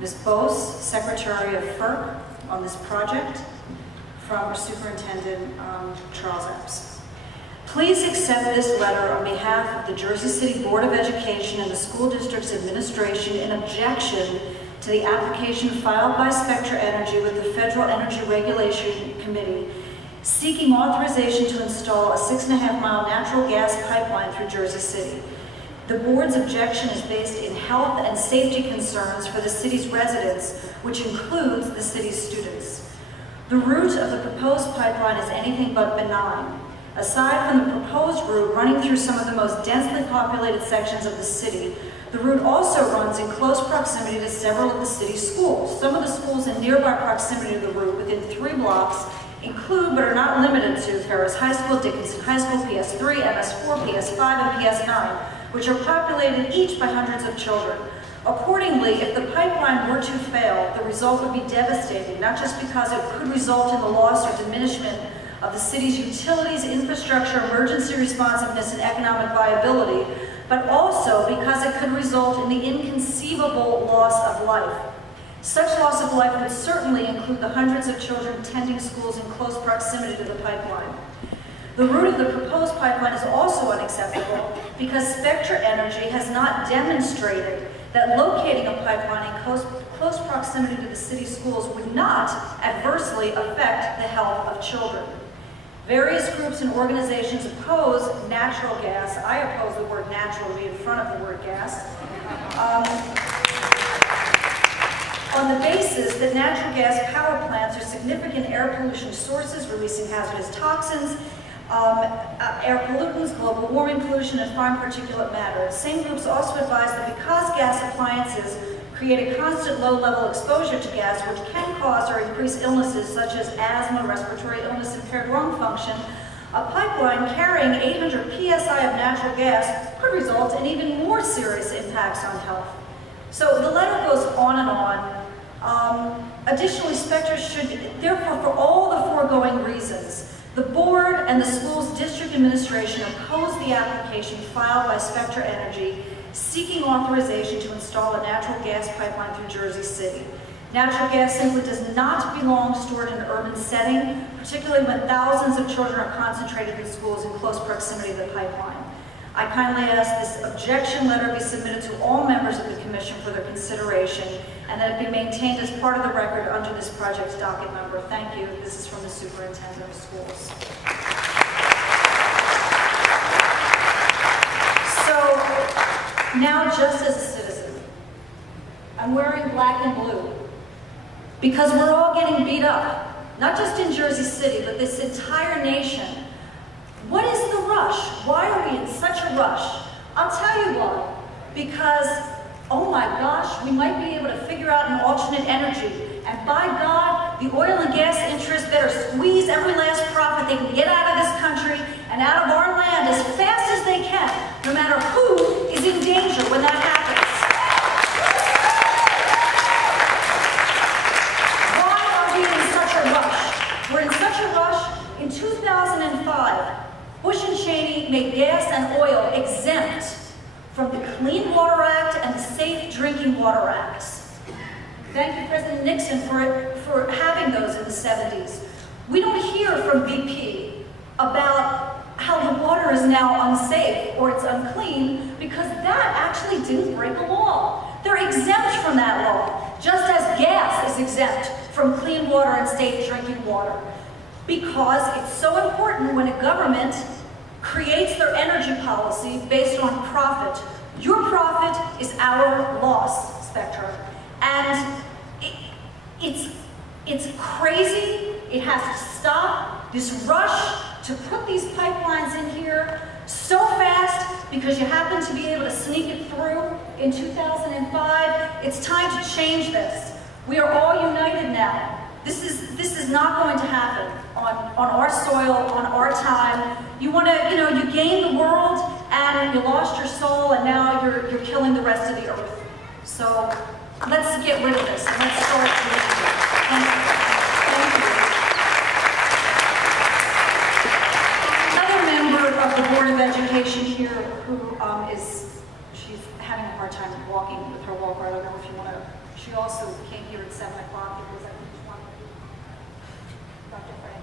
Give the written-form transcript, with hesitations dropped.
Ms. Bose, Secretary of FERC on this project, from our Superintendent Charles Epps. Please accept this letter on behalf of the Jersey City Board of Education and the school district's administration in objection to the application filed by Spectra Energy with the Federal Energy Regulation Committee seeking authorization to install a 6.5-mile natural gas pipeline through Jersey City. The board's objection is based in health and safety concerns for the city's residents, which includes the city's students. The route of the proposed pipeline is anything but benign. Aside from the proposed route running through some of the most densely populated sections of the city, the route also runs in close proximity to several of the city's schools. Some of the schools in nearby proximity to the route within 3 blocks include, but are not limited to, Ferris High School, Dickinson High School, PS3, MS4, PS5, and PS9, which are populated each by hundreds of children. Accordingly, if the pipeline were to fail, the result would be devastating, not just because it could result in the loss or diminishment of the city's utilities, infrastructure, emergency responsiveness, and economic viability, but also because it could result in the inconceivable loss of life. Such loss of life would certainly include the hundreds of children attending schools in close proximity to the pipeline. The route of the proposed pipeline is also unacceptable because Spectra Energy has not demonstrated that locating a pipeline in close proximity to the city schools would not adversely affect the health of children. Various groups and organizations oppose natural gas. I oppose the word natural to be in front of the word gas. On the basis that natural gas power plants are significant air pollution sources, releasing hazardous toxins, air pollutants, global warming pollution, and fine particulate matter. Same groups also advise that because gas appliances create a constant low-level exposure to gas, which can cause or increase illnesses such as asthma, respiratory illness, impaired lung function, a pipeline carrying 800 psi of natural gas could result in even more serious impacts on health. So the letter goes on and on. Additionally, Spectra should, therefore, for all the foregoing reasons, the board and the school's district administration oppose the application filed by Spectra Energy seeking authorization to install a natural gas pipeline through Jersey City. Natural gas simply does not belong stored in an urban setting, particularly when thousands of children are concentrated in schools in close proximity to the pipeline. I kindly ask this objection letter be submitted to all members of the Commission for their consideration and that it be maintained as part of the record under this project's docket number. Thank you. This is from the Superintendent of Schools. So, now just as a citizen, I'm wearing black and blue because we're all getting beat up, not just in Jersey City, but this entire nation. What is the rush? Why are we in such a rush? I'll tell you why. Because, oh my gosh, we might be able to figure out an alternate energy. And by God, the oil and gas interests better squeeze every last profit they can get out of this country and out of our land as fast as they can, no matter who is in danger when that happens. Why are we in such a rush? We're in such a rush. In 2005, Bush and Cheney made gas and oil exempt from the Clean Water Act and the Safe Drinking Water Acts. Thank you, President Nixon, for having those in the 70s. We don't hear from BP about how the water is now unsafe or it's unclean because that actually didn't break a law. They're exempt from that law, just as gas is exempt from clean water and safe drinking water. Because it's so important when a government creates their energy policy based on profit. Your profit is our loss, Spectra. And it's crazy. It has to stop. This rush to put these pipelines in here so fast because you happen to be able to sneak it through in 2005. It's time to change this. We are all united now. This is not going to happen on our soil, on our time. You want to, you gained the world and you lost your soul and now you're killing the rest of the earth. So let's get rid of this and let's start changing it. Thank you. Another member of the Board of Education here who she's having a hard time walking with her walker. I don't know if you want to She also came here at 7 o'clock because I just wanted to, Dr. Frank.